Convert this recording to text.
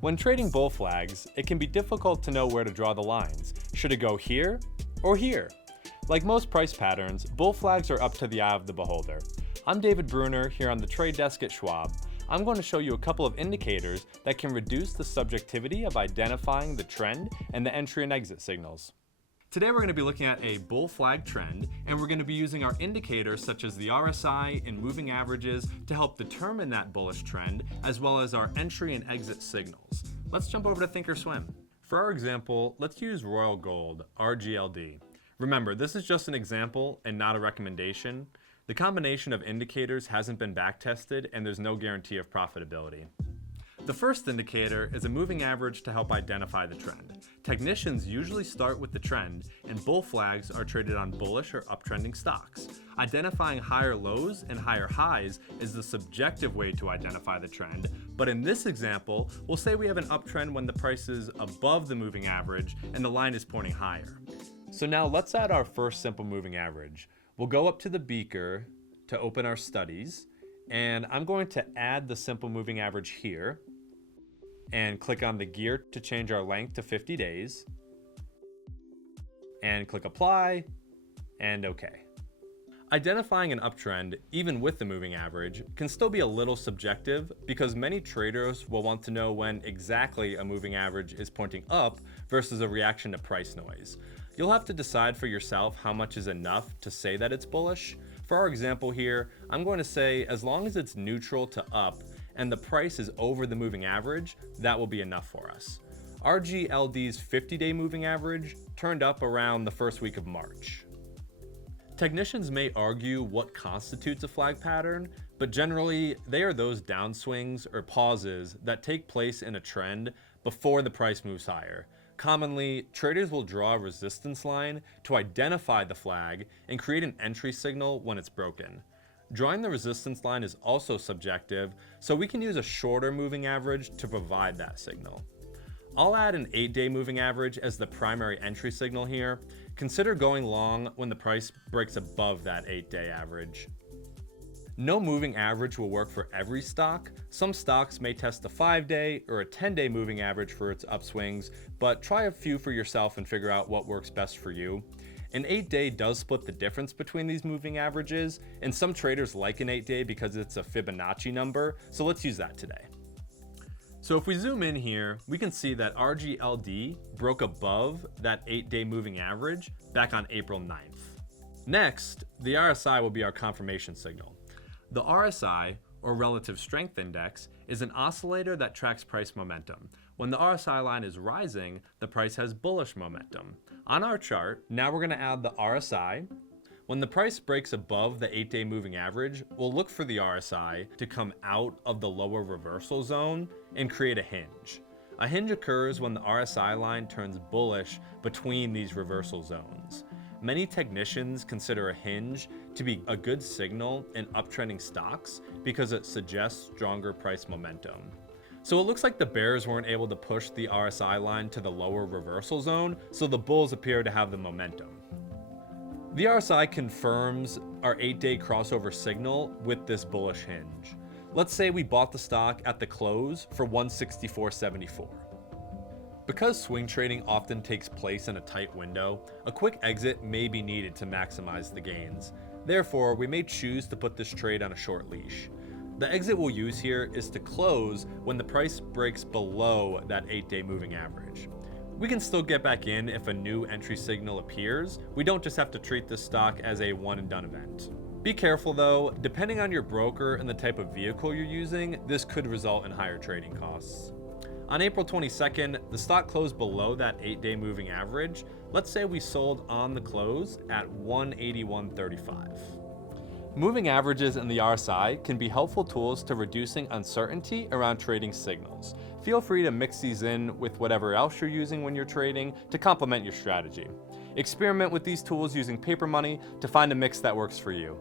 When trading bull flags, it can be difficult to know where to draw the lines. Should it go here or here? Like most price patterns, bull flags are up to the eye of the beholder. I'm David Bruner here on the trade desk at Schwab. I'm going to show you a couple of indicators that can reduce the subjectivity of identifying the trend and the entry and exit signals. Today we're going to be looking at a bull flag trend, and we're going to be using our indicators such as the RSI and moving averages to help determine that bullish trend, as well as our entry and exit signals. Let's jump over to Thinkorswim. For our example, let's use Royal Gold, RGLD. Remember, this is just an example and not a recommendation. The combination of indicators hasn't been back-tested, and there's no guarantee of profitability. The first indicator is a moving average to help identify the trend. Technicians usually start with the trend, and bull flags are traded on bullish or uptrending stocks. Identifying higher lows and higher highs is the subjective way to identify the trend, but in this example, we'll say we have an uptrend when the price is above the moving average and the line is pointing higher. So now let's add our first simple moving average. We'll go up to the beaker to open our studies, and I'm going to add the simple moving average here and click on the gear to change our length to 50 days and click apply and OK. Identifying an uptrend, even with the moving average, can still be a little subjective because many traders will want to know when exactly a moving average is pointing up versus a reaction to price noise. You'll have to decide for yourself how much is enough to say that it's bullish. For our example here, I'm going to say as long as it's neutral to up and the price is over the moving average, that will be enough for us. RGLD's 50-day moving average turned up around the first week of March. Technicians may argue what constitutes a flag pattern, but generally they are those downswings or pauses that take place in a trend before the price moves higher. Commonly, traders will draw a resistance line to identify the flag and create an entry signal when it's broken. Drawing the resistance line is also subjective, so we can use a shorter moving average to provide that signal. I'll add an 8-day moving average as the primary entry signal here. Consider going long when the price breaks above that 8-day average. No moving average will work for every stock. Some stocks may test a 5-day or a 10-day moving average for its upswings, but try a few for yourself and figure out what works best for you. An 8-day does split the difference between these moving averages, and some traders like an 8-day because it's a Fibonacci number, so let's use that today. So if we zoom in here, we can see that RGLD broke above that 8-day moving average back on April 9th. Next, the RSI will be our confirmation signal. The RSI, or Relative Strength Index, is an oscillator that tracks price momentum. When the RSI line is rising, the price has bullish momentum. On our chart, now we're going to add the RSI. When the price breaks above the 8-day moving average, we'll look for the RSI to come out of the lower reversal zone and create a hinge. A hinge occurs when the RSI line turns bullish between these reversal zones. Many technicians consider a hinge to be a good signal in uptrending stocks because it suggests stronger price momentum. So it looks like the bears weren't able to push the RSI line to the lower reversal zone, so the bulls appear to have the momentum. The RSI confirms our 8-day crossover signal with this bullish hinge. Let's say we bought the stock at the close for 164.74. Because swing trading often takes place in a tight window, a quick exit may be needed to maximize the gains. Therefore, we may choose to put this trade on a short leash. The exit we'll use here is to close when the price breaks below that 8-day moving average. We can still get back in if a new entry signal appears. We don't just have to treat this stock as a one and done event. Be careful though, depending on your broker and the type of vehicle you're using, this could result in higher trading costs. On April 22nd, the stock closed below that 8-day moving average. Let's say we sold on the close at 181.35. Moving averages and the RSI can be helpful tools to reducing uncertainty around trading signals. Feel free to mix these in with whatever else you're using when you're trading to complement your strategy. Experiment with these tools using paper money to find a mix that works for you.